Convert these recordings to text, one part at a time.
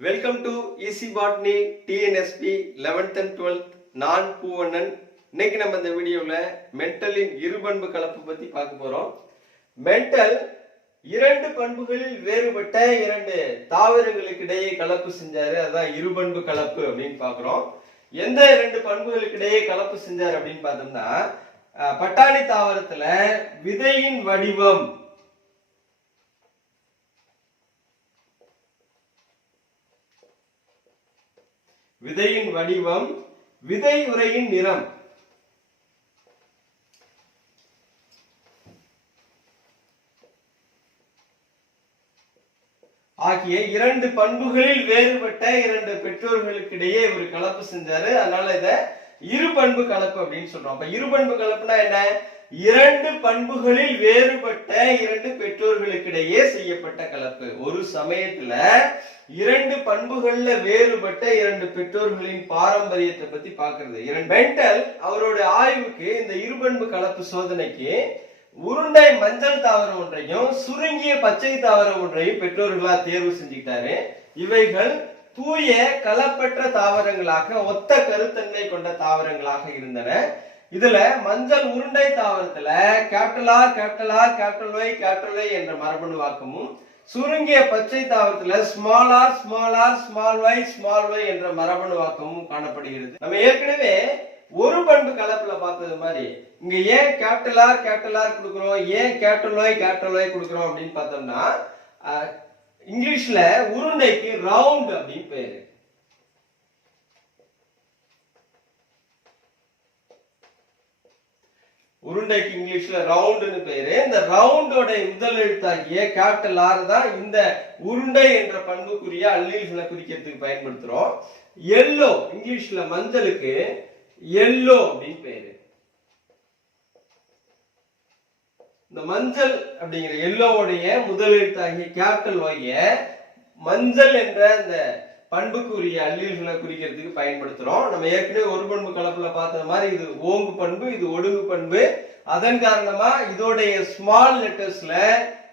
Welcome to easy botany TNSB eleventh and twelfth நான் பூவண்ணன். இன்னைக்கு நம்ம இந்த வீடியோவில் மென்டலின் இருபண்பு கலப்பு பற்றி பார்க்க போகிறோம் மென்டல் இரண்டு பண்புகளில் வேறுபட்ட இரண்டு தாவரங்களுக்கு இடையே கலப்பு செஞ்சாரு. அதான் இருபண்பு கலப்பு அப்படின்னு பார்க்குறோம். எந்த இரண்டு பண்புகளுக்கு இடையே கலப்பு செஞ்சார் அப்படின்னு பார்த்தோம்னா பட்டாணி தாவரத்தில் விதையின் வடிவம் விதையின் வடிவம் விதை உரையின் நிறம். ஆகிய இரண்டு பண்புகளில் வேறுபட்ட இரண்டு பெற்றோர்களுக்கிடையே இவர் கலப்பு செஞ்சாரு. அதனால இத இரு பண்பு கலப்பு அப்படின்னு சொல்றோம். அப்ப இருபண்பு கலப்புனா என்ன? இரண்டு பண்புகளில் வேறுபட்ட இரண்டு பெற்றோர்களுக்கிடையே செய்யப்பட்ட கலப்பு. ஒரு சமயத்துல இரண்டு பண்புகள்ல வேறுபட்ட இரண்டு பெற்றோர்களின் பாரம்பரியத்தை பத்தி பாக்குறது இரண்டு மென்டல் அவரோட ஆய்வுக்கு இந்த இருபண்பு கலப்பு சோதனைக்கு உருண்டை மஞ்சள் தாவரம் ஒன்றையும் சுருங்கிய பச்சை தாவரம் ஒன்றையும் பெற்றோர்களா தேர்வு செஞ்சுக்கிட்டாரு. இவைகள் தூய கலப்பெற்ற தாவரங்களாக ஒத்த கருத்தன்மை கொண்ட தாவரங்களாக இருந்தன. இதுல மஞ்சள் உருண்டை தாவரத்துல capital R capital R Y Y என்ற மரபணு வாக்கமும் சுருங்கிய பச்சை தாவரத்துல small R small R small Y small Y என்ற மரபணு வாக்கமும் காணப்படுகிறது. நம்ம ஏற்கனவே ஒரு பண்பு கலப்புல பார்த்தது மாதிரி இங்க ஏன் கேபிட்டல் ஆர் கேபிட்டல் ஆர் கொடுக்குறோம் ஏன் கேபிட்டல் ஒய் ஒய் கொடுக்குறோம் அப்படின்னு பார்த்தோம்னா அஹ், இங்கிலீஷ்ல உருண்டைக்கு ரவுண்ட் அப்படின்னு பேரு. உருண்டைக்கு இங்கிலீஷ்ல ரவுண்டுன்னு பேரு. இந்த ரவுண்டோட முதல் எழுத்தாகிய கேபிட்டல் ஆறு தான் இந்த உருண்டை என்ற பண்புக்குரிய அல்லீல்களை குறிக்கிறதுக்கு பயன்படுத்துறோம். எல்லோ இங்கிலீஷ்ல மஞ்சளுக்கு எல்லோ அப்படின்னு பேரு. இந்த மஞ்சள் அப்படிங்கிற எல்லோவுடைய முதலெழுத்தாகிய கேபிட்டல் வாங்கிய மஞ்சள் என்ற இந்த பண்புக்குரிய அல்லீல்களை குறிக்கிறதுக்கு பயன்படுத்துறோம். நம்ம ஏற்கனவே ஒரு பண்பு கலப்புல பார்த்தது மாதிரி இது ஓங்கு பண்பு இது ஒடுங்கு பண்பு. அதன் காரணமா இதோடைய ஸ்மால் லெட்டர்ஸ்ல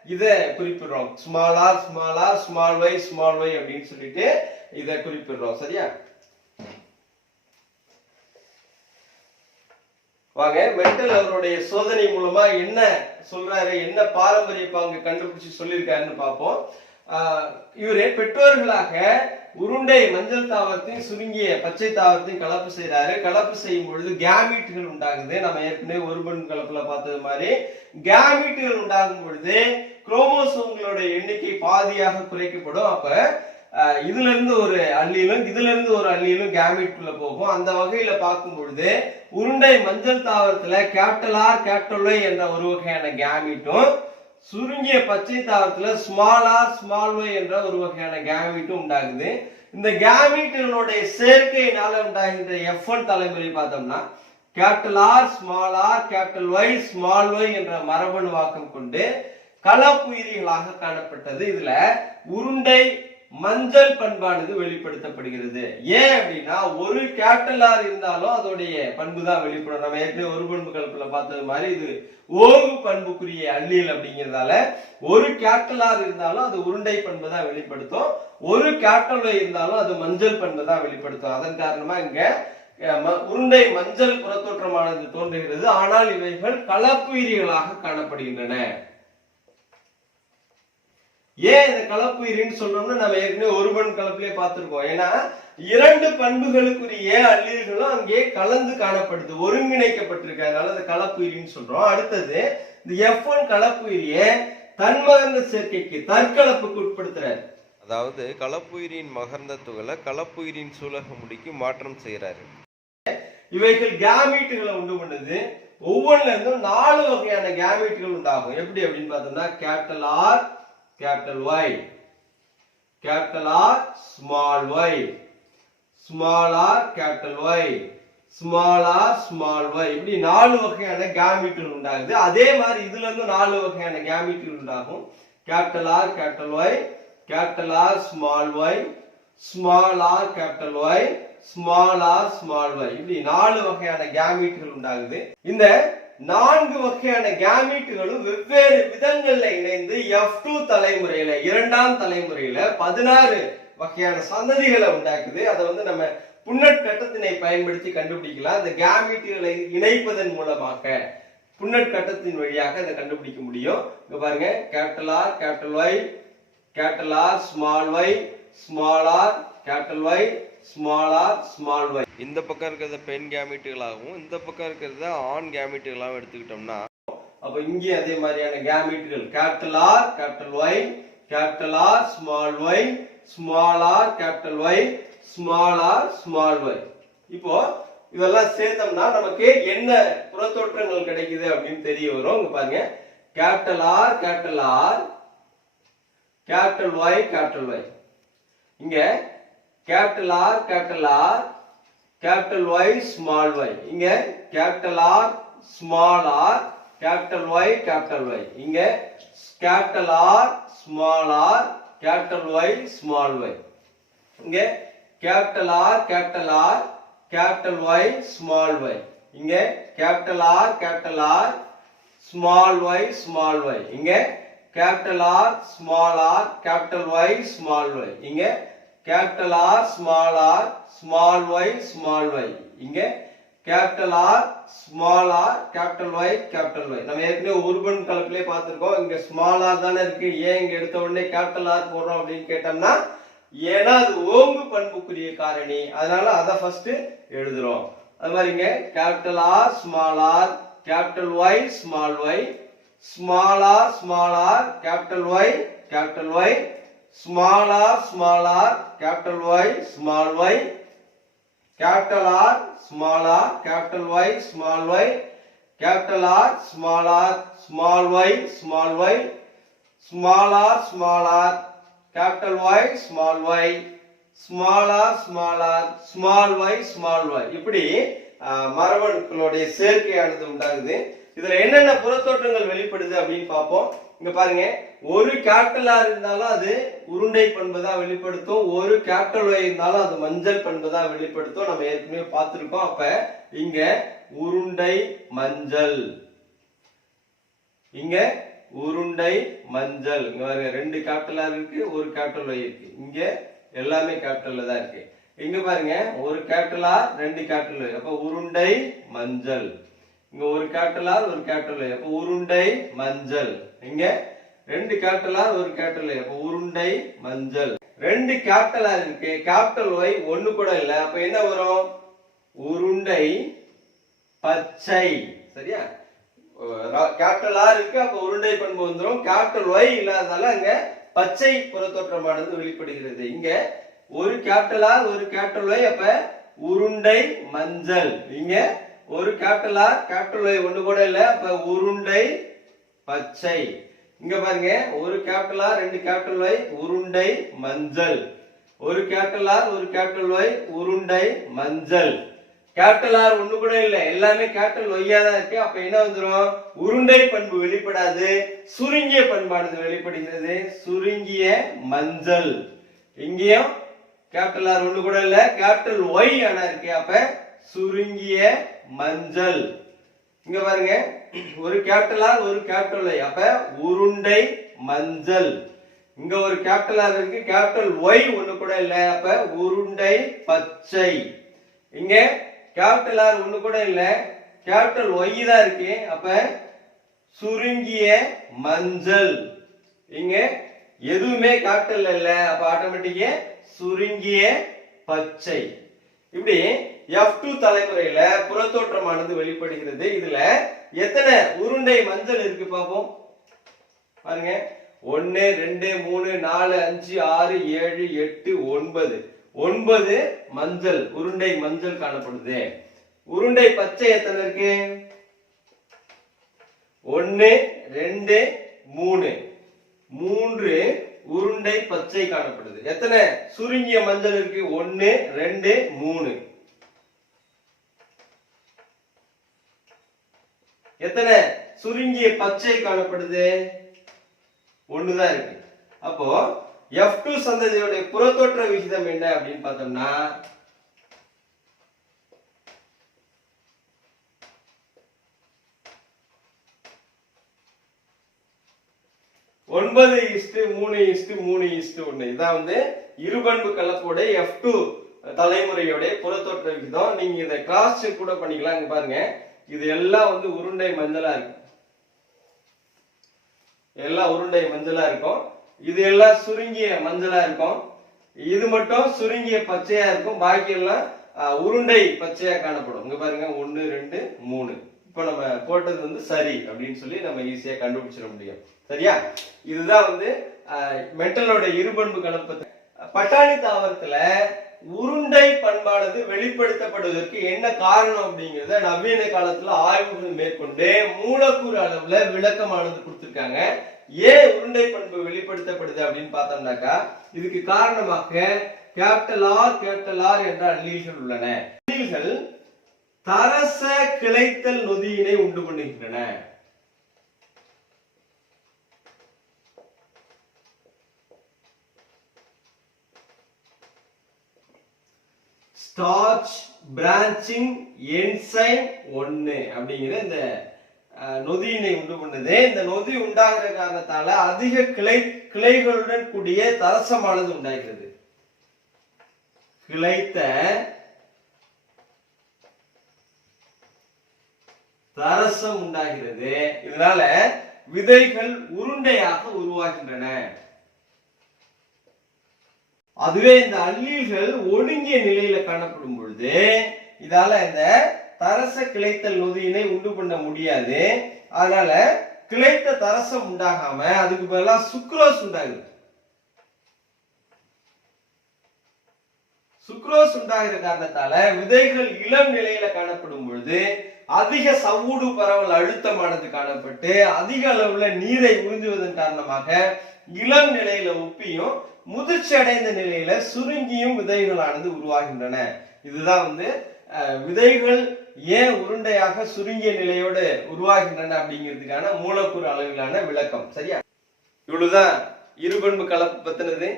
இதை குறிப்பிடுறோம். Small R small R small Y small Y அப்படின்னு சொல்லிட்டு இதை குறிப்பிடுறோம். சரியா? வாங்க மெண்டல் அவருடைய சோதனை மூலமா என்ன சொல்றாரு என்ன பாரம்பரிய பாங்கு கண்டுபிடிச்சு சொல்லியிருக்காருன்னு பார்ப்போம். இவரே இவரு பெற்றோர்களாக உருண்டை மஞ்சள் தாவரத்தையும் சுருங்கிய பச்சை தாவரத்தையும் கலப்பு செய்யறாரு கலப்பு செய்யும் பொழுது கேமீட்டுகள் உண்டாகுது. நம்ம ஏற்கனவே ஒரு பெண் கலப்புல பார்த்தது மாதிரி. கேமீட்டுகள் உண்டாகும் பொழுது குரோமோசோம்களோட எண்ணிக்கை பாதியாக குறைக்கப்படும். அப்ப இதுல இருந்து ஒரு அள்ளியிலும் இதுல இருந்து ஒரு அள்ளியிலும் கேமீட்குள்ள போகும். அந்த வகையில பார்க்கும் பொழுது உருண்டை மஞ்சள் தாவரத்துல கேபிட்டல் ஆர் கேபிட்டல் ஒய் என்ற ஒரு வகையான கேமிட்டும் சுருங்கிய பச்சை தாவரத்துல ஸ்மால் ஆர் ஸ்மால் ஒய் என்ற ஒரு வகையான கேமீட்டும் உண்டாகுது. இந்த கேமிட்டினுடைய சேர்க்கையினால உண்டாகின்ற எஃப் ஒன் தலைமுறை பார்த்தோம்னா capital R small r capital Y small y என்ற மரபணு வாக்கம் கொண்டு கலப்புயிரிகளாக காணப்பட்டது. இதுல உருண்டை மஞ்சள் பண்பானது வெளிப்படுத்தப்படுகிறது. ஏன் அப்படின்னா ஒரு கேபிட்டல் ஆர் இருந்தாலும் அதோடைய பண்பு தான் வெளிப்படும். நம்ம ஏற்கனவே ஒரு பண்பு கலப்புல பார்த்தது மாதிரி இது ஓங்கு பண்புக்குரிய அல்லியல் அப்படிங்கிறதால ஒரு கேபிட்டல் ஆர் இருந்தாலும் அது உருண்டை பண்பு தான் வெளிப்படுத்தும். ஒரு கேபிட்டல் இருந்தாலும் அது மஞ்சள் பண்பு தான் வெளிப்படுத்தும். அதன் காரணமா இங்க ம- உருண்டை மஞ்சள் புறத்தோற்றமானது தோன்றுகிறது. ஆனால் இவைகள் கலப்புயிரிகளாக காணப்படுகின்றன. ஏன் இந்த கலப்புயிரின்னு சொல்றோம்னா நம்ம ஏற்கனவே ஒரு பண் கலப்பிலே பார்த்திருக்கோம். ஏன்னா இரண்டு பண்புகளுக்குரிய அல்லீல்களும் அங்கே கலந்து காணப்படுது ஒருங்கிணைக்கப்பட்டிருக்கு. அதனால அந்த கலப்புயிரின்னு சொல்றோம். அடுத்தது இந்த எஃப் ஒன் கலப்புயிரிய தன்மகந்த சேர்க்கைக்கு தற்கலப்புக்கு உட்படுத்துறாரு. அதாவது கலப்புயிரின் மகர்ந்த துகளை கலப்புயிரின் சூலக முடிக்கு மாற்றம் செய்கிறாரு இவைகள் கேமீட்டுகளை உண்டு பண்ணுது. ஒவ்வொன்றுல இருந்தும் நாலு வகையான கேமீட்டுகள் உண்டாகும். எப்படி அப்படின்னு பார்த்தோம்னா capital R capital Y. Capital R small y. Small r capital Y. Small r small y இப்படி நாலு வகையான கேமிட்டுகள் உண்டாகுது. அதே மாதிரி இதுல இருந்து நாலு வகையான கேமிட்டுகள் உண்டாகும். Capital R capital Y capital R small y small r capital Y small r small y இப்படி நாலு வகையான கேமிட்டுகள் உண்டாகுது. இந்த நான்கு வகையான கேமீட்டுகளும் வெவ்வேறு விதங்கள்ல இணைந்து எஃப் டூ தலைமுறையில இரண்டாம் தலைமுறையில பதினாறு வகையான சந்ததிகளை உண்டாக்குது. அதை வந்து நம்ம புன்னட் கட்டத்தினை பயன்படுத்தி கண்டுபிடிக்கலாம். அந்த கேமிட்டுகளை இணைப்பதன் மூலமாக புன்னட் கட்டத்தின் வழியாக அதை கண்டுபிடிக்க முடியும். இங்க பாருங்க capital R capital Y capital R small y small r capital Y small r small y இந்த பக்கம் இருக்கிறத பெண் கேமிட்டுகளாகவும் இந்த பக்கம் இருக்கிறத ஆண் கேமிட்டுகளாகவும் எடுத்துக்கிட்டோம்னா அப்ப இங்கே அதே மாதிரியான கேமிட்டுகள் capital R capital Y capital R small y small r capital Y small r small y இப்போ இதெல்லாம் சேர்த்தோம்னா நமக்கு என்ன புறத்தோற்றங்கள் கிடைக்குது அப்படின்னு தெரிய வரும். இங்க பாருங்க. Capital R capital R capital Y capital Y இங்க capital R capital R capital Y small y இங்க capital R small r capital Y capital Y இங்க capital R small r capital Y small y இங்க capital R capital R capital Y small y இங்க capital R capital R small y small y இங்க capital R small r capital Y small y இங்க capital R small r small y small y இங்க capital R small r capital Y capital Y நம்ம ஏற்கனவே உருபன் கலப்பிலே பார்த்துருக்கோம். இங்க small R தானே இருக்கு. ஏன் இங்க எடுத்த உடனே கேபிட்டல் ஆர் போடுறோம் அப்படின்னு கேட்டோம்னா ஏன்னா அது ஓங்கு பண்புக்குரிய காரணி. அதனால அதை ஃபர்ஸ்ட் எழுதுறோம். அது மாதிரிங்க capital R small r capital Y small y small r small r capital Y capital Y small r, small r, capital Y, small y, capital R small r capital Y small y capital R small r small y small y small r small r capital Y small y small r small r small y small y இப்படி மரபணுக்களுடைய சேர்க்கையானது உண்டாகுது இதுல என்னென்ன புறத்தோற்றங்கள் வெளிப்படுது அப்படின்னு பார்ப்போம் இங்க பாருங்க ஒரு கேபிட்டல் ஆர் இருந்தாலும் அது உருண்டை பண்பதா வெளிப்படுத்தும். ஒரு கேபிட்டல் ஒய் இருந்தாலும் அது மஞ்சள் பண்பதா வெளிப்படுத்தும். நம்ம ஏற்கனவே பார்த்திருக்கோம். அப்ப இங்க உருண்டை மஞ்சள். இங்க உருண்டை மஞ்சள். இங்க பாருங்க ரெண்டு கேபிட்டல் ஆர் இருக்கு ஒரு கேபிட்டல் ஒய் இருக்கு. இங்க எல்லாமே கேபிட்டல்ல தான் இருக்கு. இங்க பாருங்க ஒரு கேபிட்டல் ஆர் ரெண்டு கேபிட்டல் ஒய் அப்ப உருண்டை மஞ்சள். இங்க ஒரு கேபிட்டல் ஆர் ஒரு கேபிட்டல் ஏ அப்ப உருண்டை மஞ்சள். இங்க ரெண்டு கேபிட்டல் ஆர் ஒரு கேபிட்டல் ஏ அப்ப உருண்டை மஞ்சள். ரெண்டு கேபிட்டல் ஆர் இருக்கு. கேபிட்டல் ஒய் ஒண்ணு கூட இல்ல. அப்ப என்ன வரும்? உருண்டை பச்சை. சரியா? கேபிட்டல் ஆர் இருக்கு. அப்ப உருண்டை பண்பு வந்துடும் கேபிட்டல் ஒய் இல்லாததால அங்க பச்சை புறத்தோற்றமானது வெளிப்படுகிறது. இங்க ஒரு கேபிட்டல் ஆர் ஒரு கேபிட்டல் ஒய் அப்ப உருண்டை மஞ்சள். இங்க ஒரு கேபிட்டல் ஆர் கேபிட்டல் ஒய் ஒண்ணு கூட இல்ல. அப்ப உருண்டை பச்சை. இங்க பாருங்க ஒரு கேபிட்டல் ஆர் ரெண்டு கேபிட்டல் ஒய் உருண்டை மஞ்சள். ஒரு கேபிட்டல் ஆர் ஒரு கேபிட்டல் ஒய் உருண்டை மஞ்சள். கேபிட்டல் ஆர் ஒண்ணு கூட இல்ல. எல்லாமே கேபிட்டல் ஒய்யா தான் இருக்கு. அப்ப என்ன வந்துரும்? உருண்டை பண்பு வெளிப்படாது. சுருங்கிய பண்பானது வெளிப்படுகிறது. சுருங்கிய மஞ்சள். இங்கேயும் கேபிட்டல் ஆர் ஒண்ணு கூட இல்ல. கேபிட்டல் ஒய் ஆனா இருக்கு. அப்ப சுருங்கிய மஞ்சள். இங்க பாருங்க ஒரு கேபிட்டல் ஆர் ஒரு கேபிட்டல் ஐ அப்ப உருண்டை மஞ்சள். இங்க ஒரு கேபிட்டல் ஆர் இருக்கு கேபிட்டல் ஒய் ஒண்ணு கூட இல்ல. அப்ப உருண்டை பச்சை. இங்க கேபிட்டல் ஆர் ஒண்ணு கூட இல்ல. கேபிட்டல் ஒய் தான் இருக்கு. அப்ப சுருங்கிய மஞ்சள். இங்க எதுவுமே கேபிட்டல் இல்ல. அப்ப ஆட்டோமேட்டிக்கே சுருங்கிய பச்சை. இப்படி எஃப் டூ தலைமுறையில புறத்தோற்றமானது வெளிப்படுகிறது. இதுல எத்தனை உருண்டை மஞ்சள் இருக்கு பார்ப்போம் பாருங்க. ஒன்னு ரெண்டு மூணு நாலு அஞ்சு ஆறு ஏழு எட்டு ஒன்பது. ஒன்பது மஞ்சள் உருண்டை மஞ்சள் காணப்படுது. உருண்டை பச்சை எத்தனை இருக்கு? ஒன்னு ரெண்டு மூணு. மூன்று உருண்டை பச்சை காணப்படுது. எத்தனை? சுருங்கிய மஞ்சள் இருக்கு. ஒன்னு ரெண்டு மூணு. எத்தனை? சுருங்கிய பச்சை காணப்படுது. ஒண்ணுதான் இருக்கு. அப்போ எஃப் டூ சந்ததியோட புறத்தோற்ற விகிதம் என்ன அப்படின்னு பார்த்தோம்னா ஒன்பது இஸ்டு மூணு இஸ்டு மூணு இஸ்டு ஒன்று இதான் வந்து இருபண்பு கலப்போட எஃப் டூ தலைமுறையோட புறத்தோற்ற விகிதம். நீங்க இதை கிராஸ் செக் கூட பண்ணிக்கலாம் பாருங்க. இது எல்லாம் வந்து உருண்டை மஞ்சளா இருக்கும். எல்லாம் உருண்டை மஞ்சளா இருக்கும். இது எல்லாம் சுருங்கிய மஞ்சளா இருக்கும். இது மட்டும் சுருங்கிய பச்சையா இருக்கும். பாக்கி எல்லாம் உருண்டை பச்சையா காணப்படும். இங்க பாருங்க ஒன்னு ரெண்டு மூணு. இப்ப நம்ம போட்டது வந்து சரி அப்படின்னு சொல்லி நம்ம ஈஸியா கண்டுபிடிச்சிட முடியும். சரியா? இதுதான் வந்து மெட்டலோட இருபண்பு கலப்பு பட்டாணி தாவரத்துல உருண்டை பண்பானது வெளிப்படுத்தப்படுவதற்கு என்ன காரணம் அப்படிங்கிறத நவீன காலத்துல ஆய்வுகள் மேற்கொண்டு மூலக்கூறு அளவுல விளக்கமானது கொடுத்திருக்காங்க. ஏன் உருண்டை பண்பு வெளிப்படுத்தப்படுது அப்படின்னு பார்த்தோம்னாக்கா இதுக்கு காரணமாக கேபிட்டல் ஆர் கேபிட்டல் ஆர் என்ற அல்லீல்கள் உள்ளன. அல்லீல்கள் தரச கிளைத்தல் நொதியினை உண்டு பண்ணுகின்றன. ஸ்டார்ச் பிரான்ச்சிங் என்சைம் ஒன்னு அப்படிங்கிற இந்த அஹ், நொதியினை உண்டு பண்ணுது. இந்த நொதி உண்டாகிற காரணத்தால அதிக கிளை கிளைகளுடன் கூடிய தரசமானது உண்டாகிறது. கிளைத்த தரசம் உண்டாகிறது. இதனால விதைகள் உருண்டையாக உருவாகின்றன. அதுவே இந்த அல்லீல்கள் ஒடுங்கிய நிலையில காணப்படும் பொழுது இதால இந்த தரச கிளைத்தல் நொதியினை உண்டு பண்ண முடியாது. அதனால கிளைத்த தரசம் உண்டாகாம அதுக்கு பதிலா சுக்ரோஸ் உண்டாகுது. சுக்ரோஸ் உண்டாகிற காரணத்தால விதைகள் இளம் நிலையில காணப்படும் பொழுது அதிக சவ்வூடு பரவல் அழுத்தமானது காணப்பட்டு அதிக அளவுல நீரை உறிஞ்சுவதன் காரணமாக இளம் நிலையில உப்பியும் முதிர்ச்சி அடைந்த நிலையில சுருங்கியும் விதைகளானது உருவாகின்றன. இதுதான் வந்து அஹ், விதைகள் ஏன் உருண்டையாக சுருங்கிய நிலையோடு உருவாகின்றன அப்படிங்கிறதுக்கான மூலக்கூறு அளவிலான விளக்கம். சரியா? இவ்வளவுதான் இருபண்பு கலப்பு பத்தினது.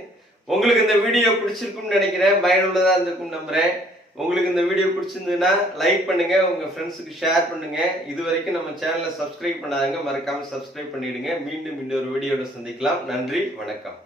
உங்களுக்கு இந்த வீடியோ பிடிச்சிருக்கும்னு நினைக்கிறேன். பயனுள்ளதா இருந்திருக்கும் நம்புறேன். உங்களுக்கு இந்த வீடியோ பிடிச்சிருந்ததுன்னா லைக் பண்ணுங்க உங்க ஃப்ரெண்ட்ஸுக்கு ஷேர் பண்ணுங்க. இது வரைக்கும் நம்ம சேனலை சப்ஸ்கிரைப் பண்ணாதங்க மறக்காம சப்ஸ்கிரைப் பண்ணிடுங்க. மீண்டும் இன்னொரு வீடியோட சந்திக்கலாம். நன்றி வணக்கம்.